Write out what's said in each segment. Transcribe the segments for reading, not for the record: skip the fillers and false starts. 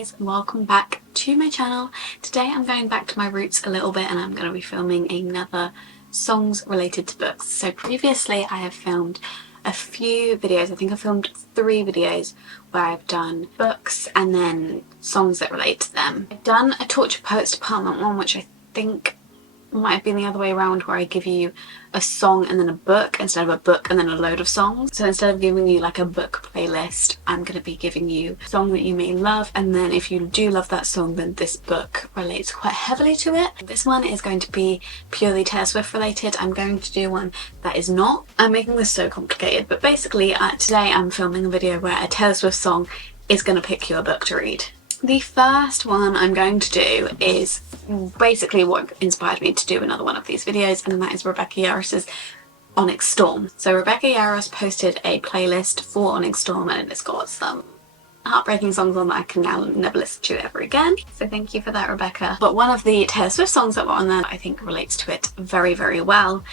guys, welcome back to my channel. Today I'm going back to my roots a little bit and I'm going to be filming another songs related to books. So previously I have filmed a few videos. I think I filmed 3 videos where I've done books and then songs that relate to them. I've done a Torture Poets Department one, which I think might have been the other way around, where I give you a song and then a book instead of a book and then a load of songs. So instead of giving you like a book playlist, I'm going to be giving you a song that you may love, and then if you do love that song, then this book relates quite heavily to it. This one is going to be purely Taylor Swift related. I'm going to do one that is not. I'm making this so complicated, but basically today I'm filming a video where a Taylor Swift song is going to pick you a book to read. The first one I'm going to do is basically what inspired me to do another one of these videos, and that is Rebecca Yarros's Onyx Storm. So Rebecca Yarros posted a playlist for Onyx Storm and it's got some heartbreaking songs on that I can now never listen to ever again. So thank you for that, Rebecca. But one of the Taylor Swift songs that were on there that I think relates to it very, very well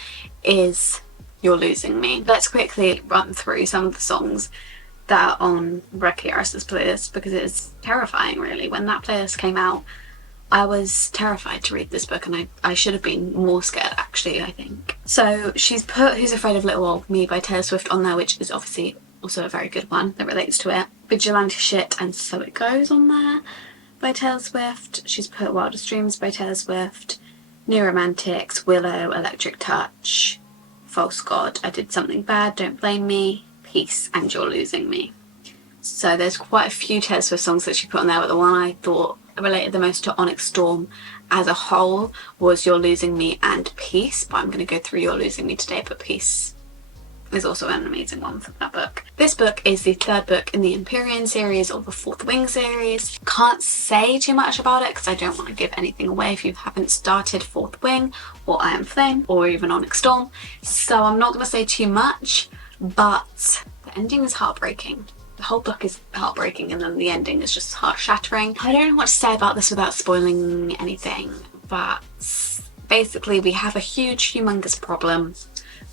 is You're Losing Me. Let's quickly run through some of the songs that are on Rebecca Yarros's playlist, because it is terrifying really. When that playlist came out, I was terrified to read this book, and I should have been more scared actually, I think. So she's put Who's Afraid of Little Old Me by Taylor Swift on there, which is obviously also a very good one that relates to it. Vigilante Shit and So It Goes on there by Taylor Swift. She's put Wildest Dreams by Taylor Swift, New Romantics, Willow, Electric Touch, False God, I Did Something Bad, Don't Blame Me, Peace, and You're Losing Me. So there's quite a few Taylor Swift songs that she put on there, but the one I thought related the most to Onyx Storm as a whole was You're Losing Me and Peace, but I'm going to go through You're Losing Me today, but Peace is also an amazing one from that book. This book is the 3rd book in the Empyrean series, or the Fourth Wing series. Can't say too much about it because I don't want to give anything away if you haven't started Fourth Wing or I Am Flame or even Onyx Storm, so I'm not going to say too much, but the ending is heartbreaking. The whole book is heartbreaking and then the ending is just heart-shattering. I don't know what to say about this without spoiling anything, but basically we have a huge, humongous problem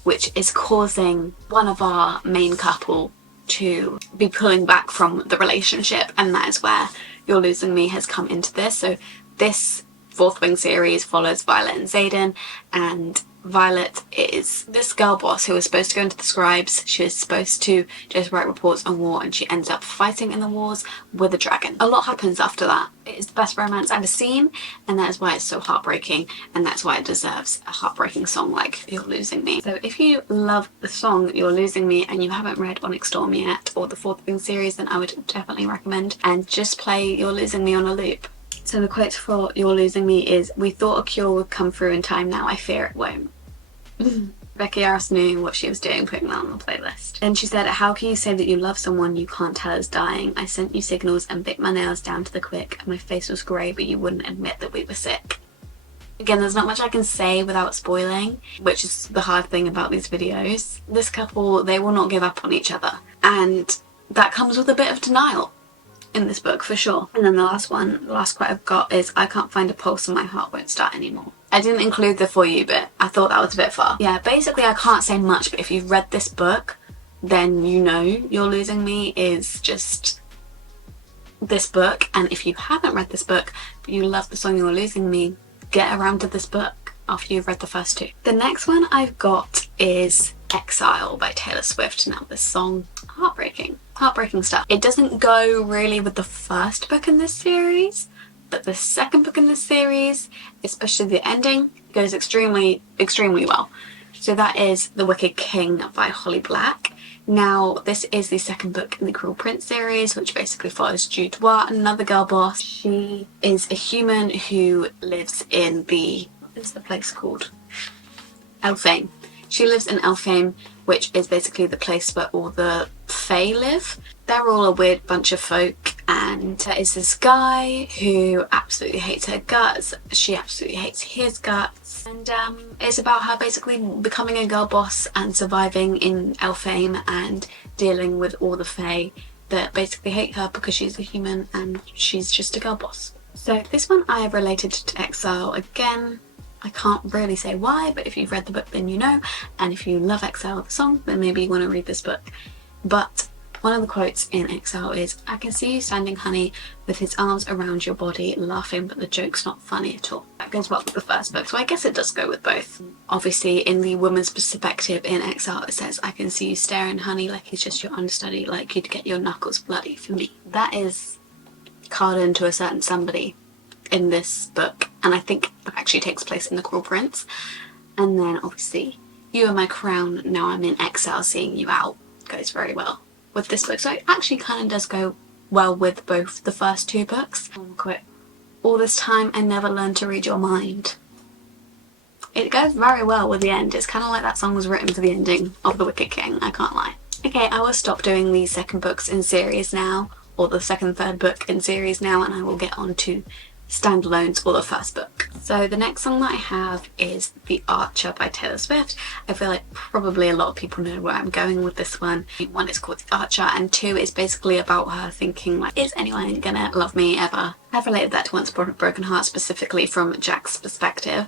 which is causing one of our main couple to be pulling back from the relationship, and that is where You're Losing Me has come into this. So this Fourth Wing series follows Violet and Xaden, and Violet is this girl boss who is supposed to go into the scribes. She is supposed to just write reports on war, and she ends up fighting in the wars with a dragon. A lot happens after that. It is the best romance I've ever seen, and that is why it's so heartbreaking, and that's why it deserves a heartbreaking song like You're Losing Me. So if you love the song You're Losing Me and you haven't read Onyx Storm yet, or the Fourth Wing series, then I would definitely recommend and just play You're Losing Me on a loop. So the quote for You're Losing Me is, "We thought a cure would come through in time, now I fear it won't." Rebecca Yarros knew what she was doing putting that on the playlist. And she said, "How can you say that you love someone you can't tell is dying? I sent you signals and bit my nails down to the quick, and my face was grey, but you wouldn't admit that we were sick." Again, there's not much I can say without spoiling, which is the hard thing about these videos. This couple, they will not give up on each other, and that comes with a bit of denial in this book for sure. And then the last quote I've got is, "I can't find a pulse and my heart won't start anymore." I didn't include the For You bit. I thought that was a bit far. Yeah, basically I can't say much, but if you've read this book, then you know You're Losing Me is just this book. And if you haven't read this book, but you love the song You're Losing Me, get around to this book after you've read the first 2. The next one I've got is Exile by Taylor Swift. Now this song, heartbreaking stuff. It doesn't go really with the first book in this series, but the second book in this series, especially the ending, goes extremely, extremely well. So that is The Wicked King by Holly Black. Now this is the 2nd book in the Cruel Prince series, which basically follows Jude Duarte, another girl boss. She is a human who lives in what is the place called? Elfame. She lives in Elfame, which is basically the place where all the Fae live. They're all a weird bunch of folk, and there is this guy who absolutely hates her guts. She absolutely hates his guts. And it's about her basically becoming a girl boss and surviving in Elfame and dealing with all the Fae that basically hate her because she's a human and she's just a girl boss. So this one I have related to Exile. Again, I can't really say why, but if you've read the book then you know, and if you love Exile the song then maybe you want to read this book. But One of the quotes in Exile is, "I can see you standing, honey, with his arms around your body, laughing, but the joke's not funny at all." That goes well with the first book, so I guess it does go with both. Obviously, in the woman's perspective in Exile, it says, "I can see you staring, honey, like he's just your understudy, like you'd get your knuckles bloody for me." That is Carden to a certain somebody in this book, and I think it actually takes place in The Cruel Prince. And then obviously, "You are my crown, now I'm in exile, seeing you out," goes very well with this book. So it actually kind of does go well with both the first two books. Quote, "All this time I never learned to read your mind." It goes very well with the end. It's kind of like that song was written for the ending of The Wicked King, I can't lie. Okay, I will stop doing the second books in series now, or the second, third book in series now, and I will get on to standalones or the first book. So the next song that I have is The Archer by Taylor Swift. I feel like probably a lot of people know where I'm going with this one. One is called The Archer, and two is basically about her thinking like, is anyone gonna love me ever? I've related that to Once Upon a Broken Heart, specifically from Jack's perspective,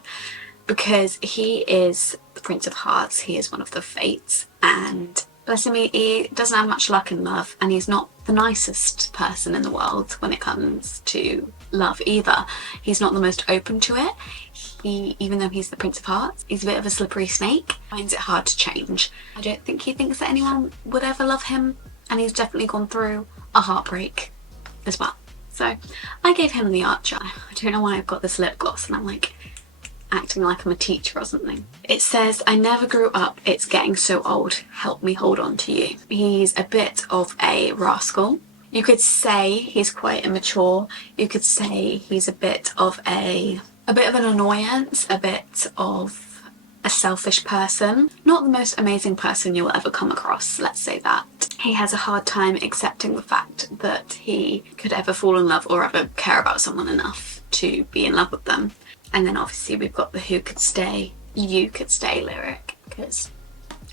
because he is the Prince of Hearts, he is one of the Fates, and bless him, he doesn't have much luck in love, and he's not the nicest person in the world when it comes to love either. He's not the most open to it. Even though he's the Prince of Hearts, he's a bit of a slippery snake. Finds it hard to change. I don't think he thinks that anyone would ever love him, and he's definitely gone through a heartbreak as well. So I gave him The Archer. I don't know why I've got this lip gloss and I'm like acting like I'm a teacher or something. It says, "I never grew up, it's getting so old, help me hold on to you." He's a bit of a rascal. You could say he's quite immature. You could say he's a bit of an annoyance, a bit of a selfish person. Not the most amazing person you'll ever come across, let's say that. He has a hard time accepting the fact that he could ever fall in love or ever care about someone enough to be in love with them. And then obviously we've got the "who could stay, you could stay" lyric, because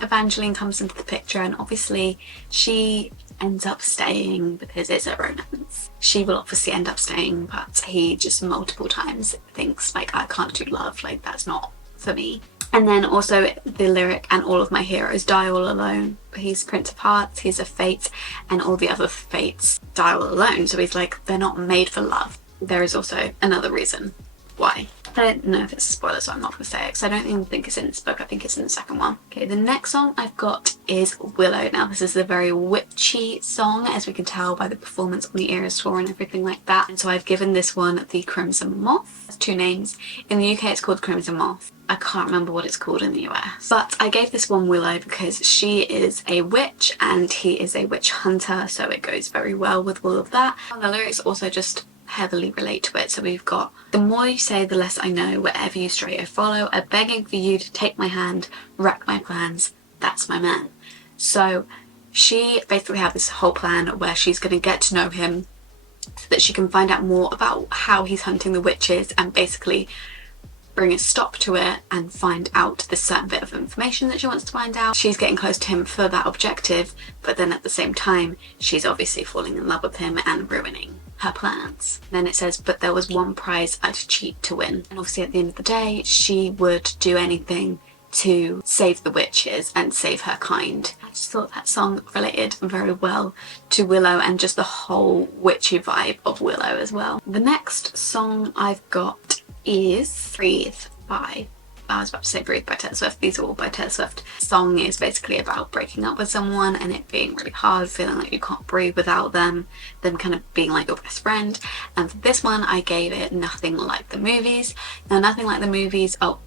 Evangeline comes into the picture, and obviously she ends up staying because it's a romance. She will obviously end up staying, but he just multiple times thinks like, I can't do love, like that's not for me. And then also the lyric, "and all of my heroes die all alone." He's Prince of Hearts, he's a Fate, and all the other Fates die all alone. So he's like, they're not made for love. There is also another reason why. I don't know if it's a spoiler, so I'm not going to say it, because I don't even think it's in this book. I think it's in the second one. Okay, the next song I've got is Willow. Now, this is a very witchy song, as we can tell by the performance on the Eras tour and everything like that. And so I've given this one the Crimson Moth. It's two names. In the UK, it's called Crimson Moth. I can't remember what it's called in the US. But I gave this one Willow because she is a witch and he is a witch hunter, so it goes very well with all of that. And the lyrics also just heavily relate to it. So we've got, "The more you say, the less I know. Wherever you stray, I follow. I'm begging for you to take my hand, wreck my plans. That's my man." So she basically had this whole plan where she's going to get to know him so that she can find out more about how he's hunting the witches and basically bring a stop to it and find out this certain bit of information that she wants to find out. She's getting close to him for that objective, but then at the same time she's obviously falling in love with him and ruining her plans. Then it says, "But there was one prize I'd cheat to win." And obviously at the end of the day she would do anything to save the witches and save her kind. I just thought that song related very well to Willow and just the whole witchy vibe of Willow as well. The next song I've got is Breathe by, I was about to say Breathe by Taylor Swift, these are all by Taylor Swift. The song is basically about breaking up with someone and it being really hard, feeling like you can't breathe without them kind of being like your best friend. And for this one I gave it Nothing Like the Movies. Now Nothing Like the Movies, oh,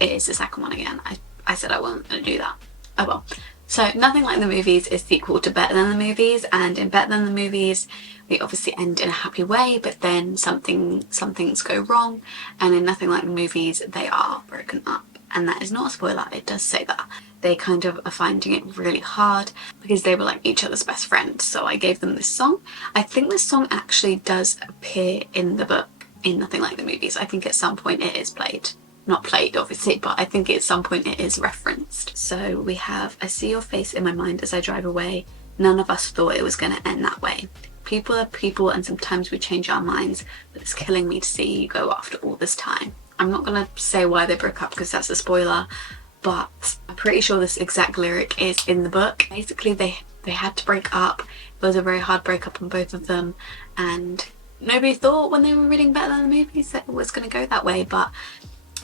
it is the second one again. I said I wasn't going to do that. Oh well. So Nothing Like the Movies is sequel to Better Than the Movies, and in Better Than the Movies we obviously end in a happy way, but then some things go wrong, and in Nothing Like the Movies they are broken up. And that is not a spoiler, it does say that. They kind of are finding it really hard because they were like each other's best friend, so I gave them this song. I think this song actually does appear in the book in Nothing Like the Movies. I think at some point it is played. Not played obviously, but I think at some point it is referenced. So we have, "I see your face in my mind as I drive away. None of us thought it was going to end that way. People are people and sometimes we change our minds, but it's killing me to see you go after all this time." I'm not going to say why they broke up because that's a spoiler, but I'm pretty sure this exact lyric is in the book. Basically they they had to break up. It was a very hard breakup on both of them, and nobody thought when they were reading Better Than the Movies that it was going to go that way, but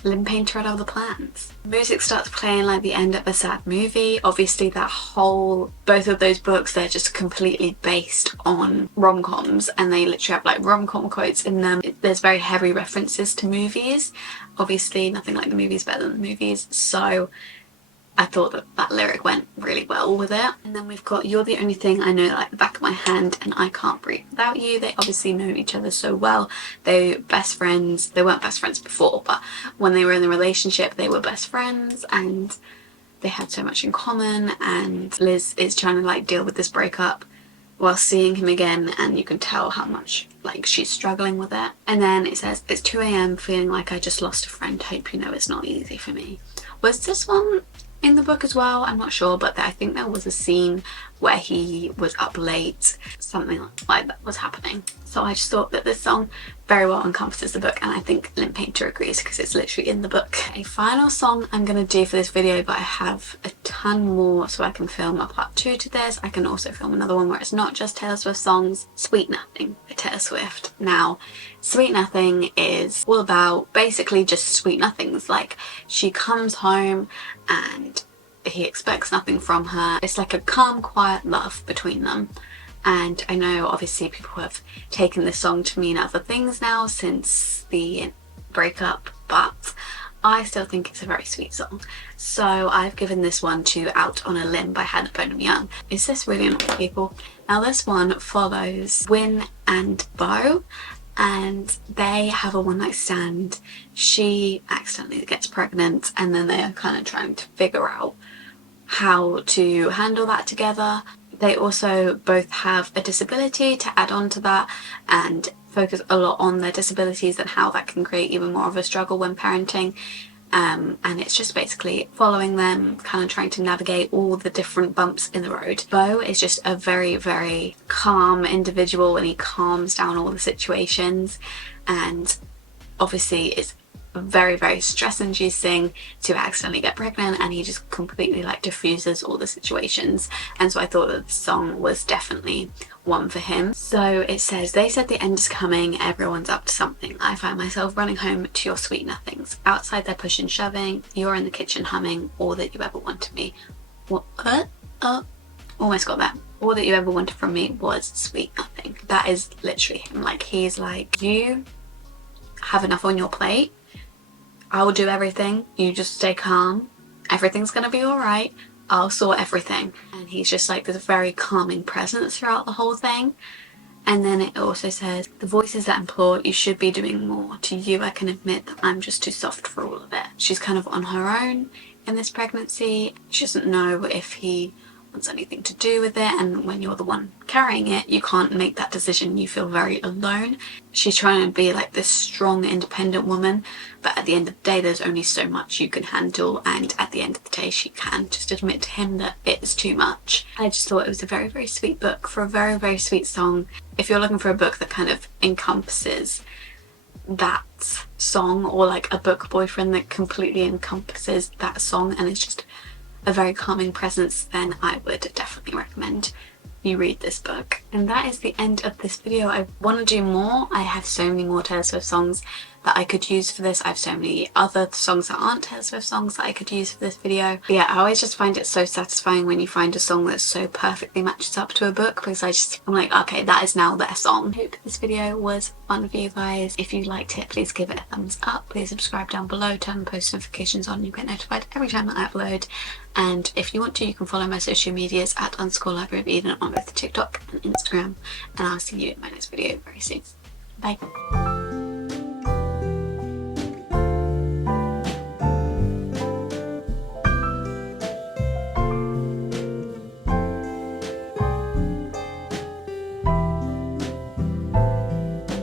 Lynn Painter had other plans. Music starts playing like the end of a sad movie. Obviously both of those books, they're just completely based on rom-coms, and they literally have like rom-com quotes in them. There's very heavy references to movies. Obviously nothing like the movies better than the movies, so I thought that that lyric went really well with it. And then we've got You're the Only Thing I Know Like the Back of My Hand, and I Can't Breathe Without You. They obviously know each other so well. They were best friends. They weren't best friends before, but when they were in the relationship they were best friends, and they had so much in common. And Liz is trying to like deal with this breakup while seeing him again, and you can tell how much like she's struggling with it. And then it says, it's 2 AM feeling like I just lost a friend, hope you know it's not easy for me. Was this one in the book as well? I'm not sure, but I think there was a scene where he was up late, something like that was happening. So I just thought that this song very well encompasses the book, and I think Lynn Painter agrees because it's literally in the book. A final song I'm going to do for this video, but I have a ton more so I can film a part 2 to this. I can also film another one where it's not just Taylor Swift songs. Sweet Nothing by Taylor Swift. Now, Sweet Nothing is all about basically just sweet nothings. Like, she comes home and he expects nothing from her. It's like a calm, quiet love between them. And I know obviously people have taken this song to mean other things now since the breakup, but I still think it's a very sweet song. So I've given this one to Out on a Limb by Hannah Bonham Young. Is this really annoying people? Now this one follows Win and Beau, and they have a one-night stand. She accidentally gets pregnant, and then they are kind of trying to figure out how to handle that together. They also both have a disability to add on to that, and focus a lot on their disabilities and how that can create even more of a struggle when parenting. And it's just basically following them, kind of trying to navigate all the different bumps in the road. Beau is just a very, very calm individual, and he calms down all the situations, and obviously it's very, very stress-inducing to accidentally get pregnant, and he just completely like diffuses all the situations. And so I thought that the song was definitely one for him. So it says, they said the end is coming, everyone's up to something. I find myself running home to your sweet nothings. Outside they're pushing, shoving, you're in the kitchen humming, all that you ever wanted me. What? Almost got that. All that you ever wanted from me was sweet nothing. That is literally him. Like, he's like, you have enough on your plate, I will do everything, you just stay calm, everything's gonna be alright, I'll sort everything. And he's just like this very calming presence throughout the whole thing. And then it also says, the voices that implore, you should be doing more. To you I can admit that I'm just too soft for all of it. She's kind of on her own in this pregnancy. She doesn't know if he wants anything to do with it, and when you're the one carrying it, you can't make that decision. You feel very alone. She's trying to be like this strong, independent woman, but at the end of the day there's only so much you can handle, and at the end of the day she can just admit to him that it is too much. I just thought it was a very, very sweet book for a very, very sweet song. If you're looking for a book that kind of encompasses that song, or like a book boyfriend that completely encompasses that song and it's just a very calming presence, then I would definitely recommend you read this book. And that is the end of this video. I want to do more. I have so many more Taylor Swift songs that I could use for this. I have so many other songs that aren't Taylor Swift songs that I could use for this video. But yeah, I always just find it so satisfying when you find a song that so perfectly matches up to a book, because I'm like, okay, that is now their song. I hope this video was fun for you guys. If you liked it, please give it a thumbs up. Please subscribe down below, turn post notifications on, you get notified every time that I upload. And if you want to, you can follow my social medias at _libraryofeden on both TikTok and Instagram. And I'll see you in my next video very soon. Bye.